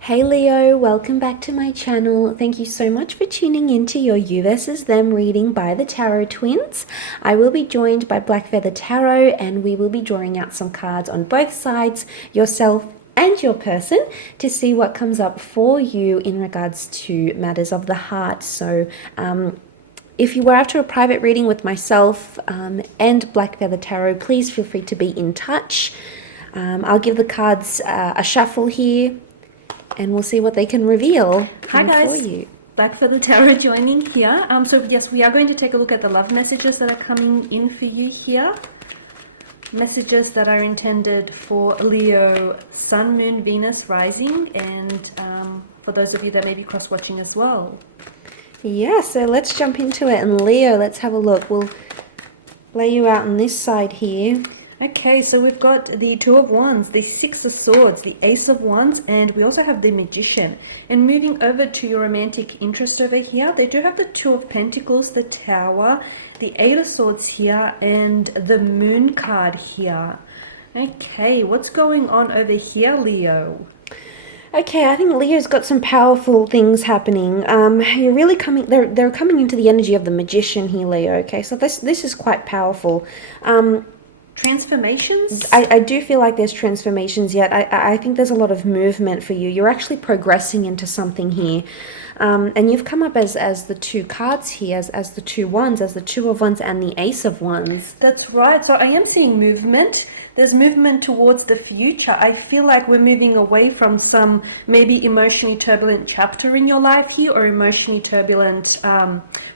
Hey Leo, welcome back to my channel. Thank you so much for tuning into your You versus Them reading by the Tarot Twins. I will be joined by Black Feather Tarot and we will be drawing out some cards on both sides, yourself and your person, to see what comes up for you in regards to matters of the heart. If you were after a private reading with myself and Black Feather Tarot, please feel free to be in touch. I'll give the cards a shuffle here and we'll see what they can reveal. Hi guys, for you. Black Feather Tarot joining here. So yes, we are going to take a look at the love messages that are coming in for you here. Messages that are intended for Leo, Sun, Moon, Venus, Rising, and for those of you that may be cross-watching as well. Yeah, so let's jump into it. And Leo, let's have a look. We'll lay you out on this side here. Okay, so we've got the Two of Wands, the Six of Swords, the Ace of Wands, and we also have the Magician. And moving over to your romantic interest over here, they do have the Two of Pentacles, the Tower, the Eight of Swords here, and the Moon card here. Okay, what's going on over here, Leo? Okay, I think Leo's got some powerful things happening. You're really coming. They're coming into the energy of the Magician here, Leo. Okay, so this is quite powerful. Transformations? I do feel like there's transformations yet. I think there's a lot of movement for you. You're actually progressing into something here. And you've come up as the two cards here, as the two wands, as the Two of Wands and the Ace of Wands. That's right. So I am seeing movement. There's movement towards the future. I feel like we're moving away from some maybe emotionally turbulent chapter in your life here, or emotionally turbulent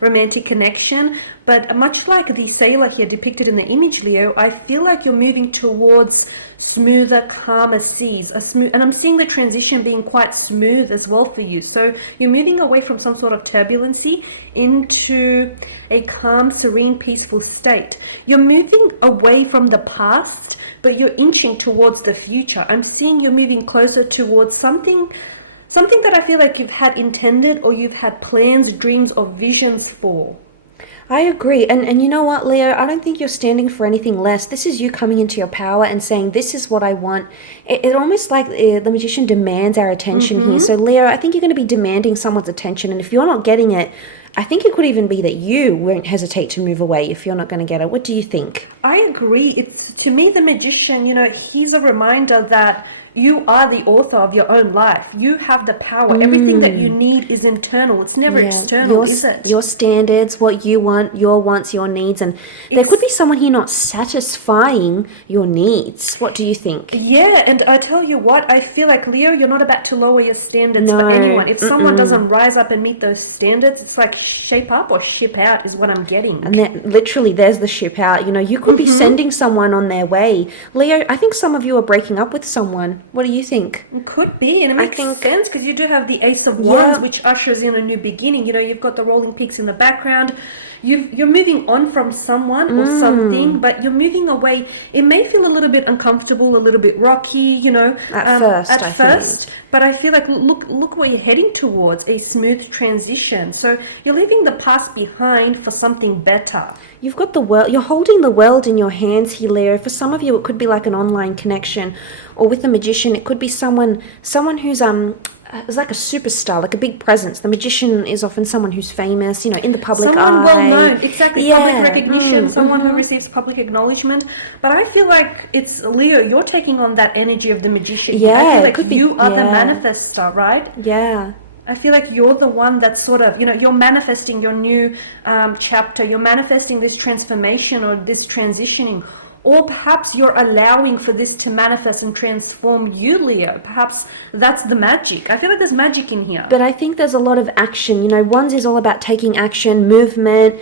romantic connection. But much like the sailor here depicted in the image, Leo, I feel like you're moving towards smoother, calmer seas. And I'm seeing the transition being quite smooth as well for you. So you're moving away from some sort of turbulency into a calm, serene, peaceful state. You're moving away from the past, but you're inching towards the future. I'm seeing you're moving closer towards something that I feel like you've had intended, or you've had plans, dreams, or visions for. I agree. And you know what, Leo? I don't think you're standing for anything less. This is you coming into your power and saying, this is what I want. It almost like the Magician demands our attention here. So, Leo, I think you're going to be demanding someone's attention. And if you're not getting it, I think it could even be that you won't hesitate to move away if you're not going to get it. What do you think? I agree. It's, to me, the Magician, he's a reminder that you are the author of your own life. You have the power. Everything that you need is internal. It's never external, is it? Your standards, what you want, your wants, your needs. And there could be someone here not satisfying your needs. What do you think? Yeah, and I tell you what, I feel like, Leo, you're not about to lower your standards for anyone. If someone doesn't rise up and meet those standards, it's like shape up or ship out is what I'm getting. And then literally there's the ship out. You could be sending someone on their way. Leo, I think some of you are breaking up with someone. What do you think? It could be, and it makes sense because you do have the Ace of Wands, which ushers in a new beginning. You've got the rolling peaks in the background. You're moving on from someone or something, but you're moving away. It may feel a little bit uncomfortable, a little bit rocky, At first. But I feel like look where you're heading towards, a smooth transition. So you're leaving the past behind for something better. You've got the world. You're holding the world in your hands here, Leo. For some of you, it could be like an online connection, or with the Magician, it could be someone who's is like a superstar, like a big presence. The Magician is often someone who's famous, in the public eye. Someone well known, exactly. Public recognition, someone who receives public acknowledgement. But I feel like it's, Leo, you're taking on that energy of the Magician. Yeah, I feel it could be, you are the manifestor, right? Yeah. I feel like you're the one that's sort of, you're manifesting your new chapter. You're manifesting this transformation or this transitioning. Or perhaps you're allowing for this to manifest and transform you, Leo. Perhaps that's the magic. I feel like there's magic in here. But I think there's a lot of action. Wands is all about taking action, movement.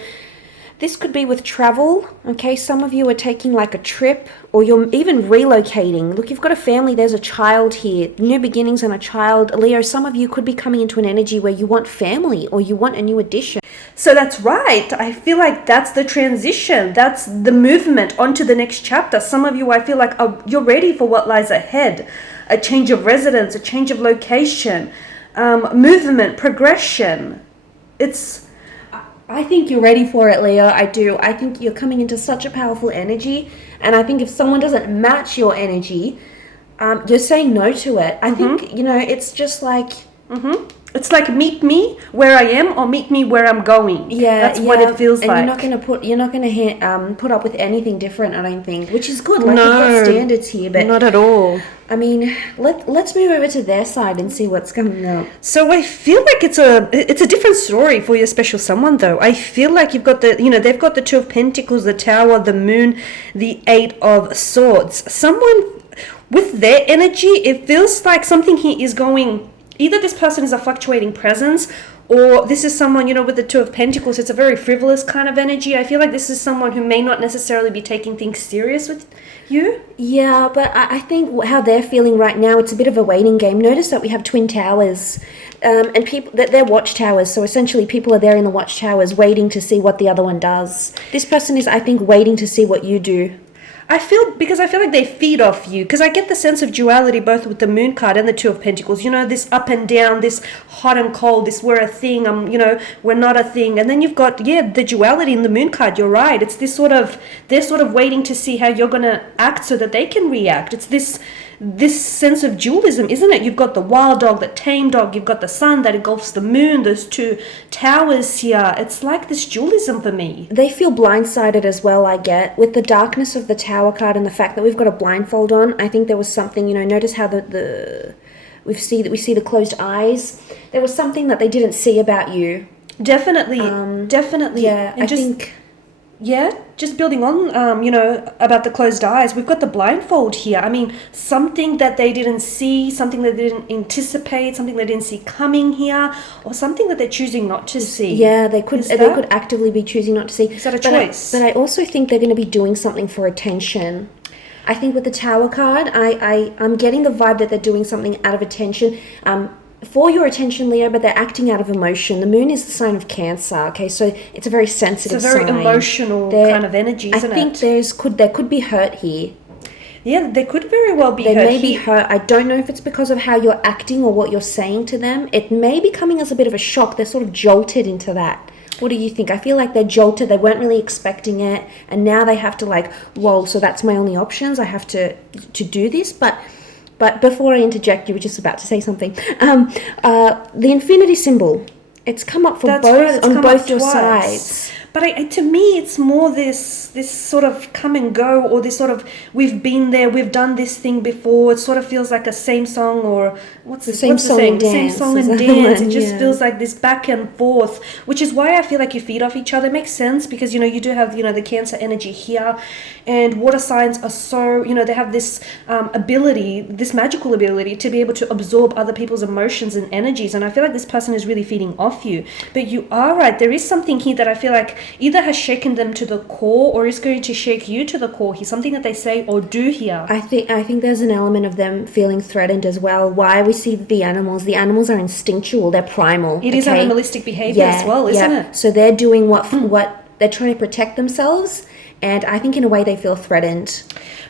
This could be with travel, okay? Some of you are taking like a trip, or you're even relocating. Look, you've got a family, there's a child here, new beginnings and a child. Leo, some of you could be coming into an energy where you want family, or you want a new addition. So that's right. I feel like that's the transition. That's the movement onto the next chapter. Some of you, I feel like you're ready for what lies ahead. A change of residence, a change of location, movement, progression. I think you're ready for it, Leo. I do. I think you're coming into such a powerful energy. And I think if someone doesn't match your energy, You're saying no to it. I think, it's just like... It's like meet me where I am or meet me where I'm going. That's what it feels like. And you're not gonna put up with anything different, I don't think, which is good. Like, you've got standards here, but not at all. I mean, let's move over to their side and see what's coming up. So I feel like it's a different story for your special someone, though. I feel like you've got they've got the Two of Pentacles, the Tower, the Moon, the Eight of Swords. Someone with their energy, it feels like something here is going. Either this person is a fluctuating presence, or this is someone, with the Two of Pentacles, it's a very frivolous kind of energy. I feel like this is someone who may not necessarily be taking things serious with you. Yeah, but I think how they're feeling right now, it's a bit of a waiting game. Notice that we have twin towers, and people that they're watchtowers. So essentially, people are there in the watchtowers waiting to see what the other one does. This person is, I think, waiting to see what you do. I feel like they feed off you, because I get the sense of duality both with the Moon card and the Two of Pentacles, this up and down, this hot and cold, this we're a thing, we're not a thing. And then you've got, the duality in the Moon card. You're right. It's this they're sort of waiting to see how you're going to act so that they can react. It's this sense of dualism, isn't it? You've got the wild dog, the tame dog, you've got the sun that engulfs the moon, those two towers here. It's like this dualism for me. They feel blindsided as well, I get. With the darkness of the Tower card and the fact that we've got a blindfold on, I think there was something, notice how we see the closed eyes. There was something that they didn't see about you. Definitely. Yeah, and just building on, about the closed eyes, we've got the blindfold here. I mean, something that they didn't see, something that they didn't anticipate, something they didn't see coming here, or something that they're choosing not to see. Yeah, they could actively be choosing not to see. Is that a choice? But I also think they're going to be doing something for attention. I think with the Tower card, I'm getting the vibe that they're doing something out of attention. For your attention, Leo, but they're acting out of emotion. The moon is the sign of Cancer, okay? So it's a very sensitive sign. It's a very emotional kind of energy, isn't it? I think there could be hurt here. Yeah, they could very well be hurt. They may be hurt. I don't know if it's because of how you're acting or what you're saying to them. It may be coming as a bit of a shock. They're sort of jolted into that. What do you think? I feel like they're jolted. They weren't really expecting it. And now they have to whoa, so that's my only options. I have to do this. But before I interject, you were just about to say something. The infinity symbol, it's come up on both your sides. But to me, it's more this sort of come and go, or this sort of, we've been there, we've done this thing before. It sort of feels like a same song, or same song and dance. It just feels like this back and forth, which is why I feel like you feed off each other. It makes sense, because, you do have, the Cancer energy here, and water signs are so, they have this ability, this magical ability to be able to absorb other people's emotions and energies. And I feel like this person is really feeding off you. But you are right. There is something here that I feel like either has shaken them to the core or is going to shake you to the core here. Something that they say or do here. I think there's an element of them feeling threatened as well. Why we see the animals are instinctual, they're primal. It is animalistic behavior as well, isn't it? So they're doing what they're trying to protect themselves, and I think in a way they feel threatened.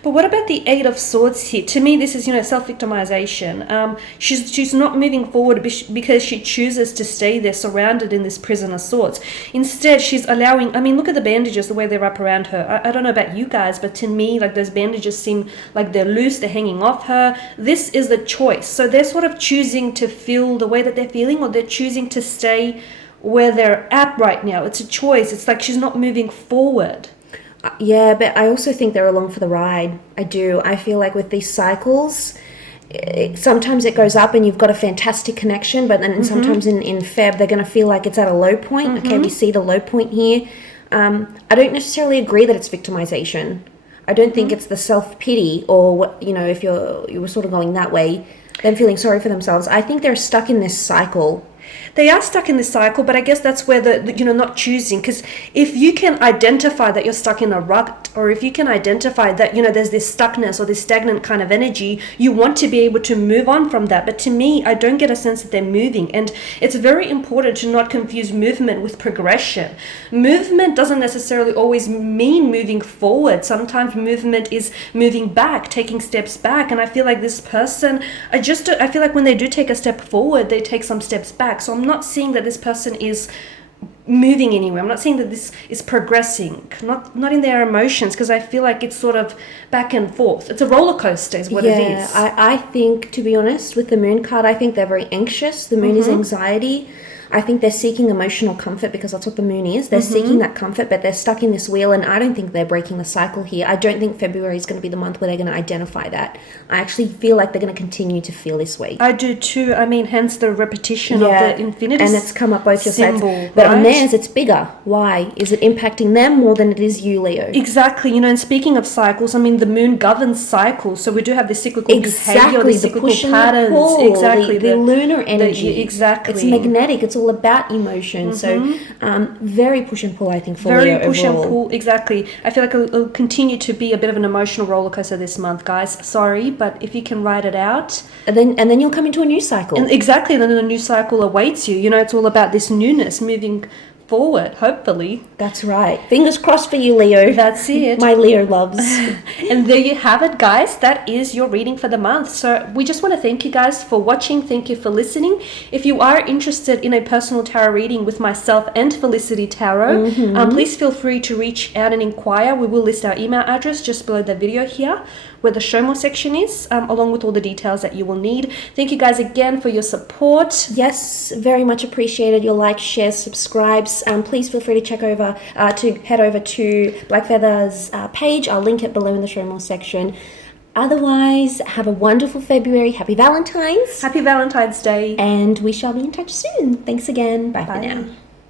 But what about the Eight of Swords here? To me, this is, self-victimization. She's not moving forward because she chooses to stay there surrounded in this prison of swords. Instead, she's allowing, look at the bandages, the way they wrap around her. I don't know about you guys, but to me, those bandages seem like they're loose, they're hanging off her. This is the choice. So they're sort of choosing to feel the way that they're feeling, or they're choosing to stay where they're at right now. It's a choice. It's like she's not moving forward. Yeah, but I also think they're along for the ride. I do. I feel like with these cycles, sometimes it goes up and you've got a fantastic connection, but then sometimes in Feb, they're going to feel like it's at a low point. Okay, we see the low point here. I don't necessarily agree that it's victimization. I don't think it's the self-pity or what, if you were sort of going that way, them feeling sorry for themselves. I think they're stuck in this cycle. They are stuck in this cycle, but I guess that's where the not choosing, because if you can identify that you're stuck in a rut, or if you can identify that, there's this stuckness or this stagnant kind of energy, you want to be able to move on from that. But to me, I don't get a sense that they're moving. And it's very important to not confuse movement with progression. Movement doesn't necessarily always mean moving forward. Sometimes movement is moving back, taking steps back. And I feel like this person, I feel like when they do take a step forward, they take some steps back. So I'm not seeing that this person is moving anywhere. I'm not saying that this is progressing, not in their emotions, because I feel like it's sort of back and forth. It's a roller coaster is what it is. I think, to be honest, with the moon card, I think they're very anxious. The moon is anxiety. I think they're seeking emotional comfort because that's what the moon is. They're seeking that comfort, but they're stuck in this wheel, and I don't think they're breaking the cycle here. I don't think February is going to be the month where they're going to identify that. I actually feel like they're going to continue to feel this way. I do too. I mean, hence the repetition of the infinity and it's come up both your sides. symbol, But on right? theirs, it's bigger. Why? Is it impacting them more than it is you, Leo? Exactly. And speaking of cycles, I mean, the moon governs cycles. So we do have the cyclical behavior, the cyclical push and patterns. the pull, exactly. the lunar energy. Exactly. It's magnetic. It's all about emotion. So very push and pull, I think, for Leo push overall. and pull. Exactly. I feel like it'll continue to be a bit of an emotional roller coaster this month, guys. Sorry, but if you can ride it out, And then you'll come into a new cycle. and exactly, then a new cycle awaits you. It's all about this newness moving forward, hopefully. That's right. Fingers crossed for you, Leo. That's it. My Leo loves. And there you have it, guys. That is your reading for the month. So we just want to thank you guys for watching. Thank you for listening. If you are interested in a personal tarot reading with myself and Felicity Tarot, please feel free to reach out and inquire. We will list our email address just below the video here, where the show more section is, along with all the details that you will need. Thank you guys again for your support. Yes, very much appreciated your likes, shares, subscribes. Please feel free to head over to Blackfeather's page. I'll link it below in the show more section. Otherwise, have a wonderful February. Happy Valentine's. Happy Valentine's Day. And we shall be in touch soon. Thanks again. Bye for now.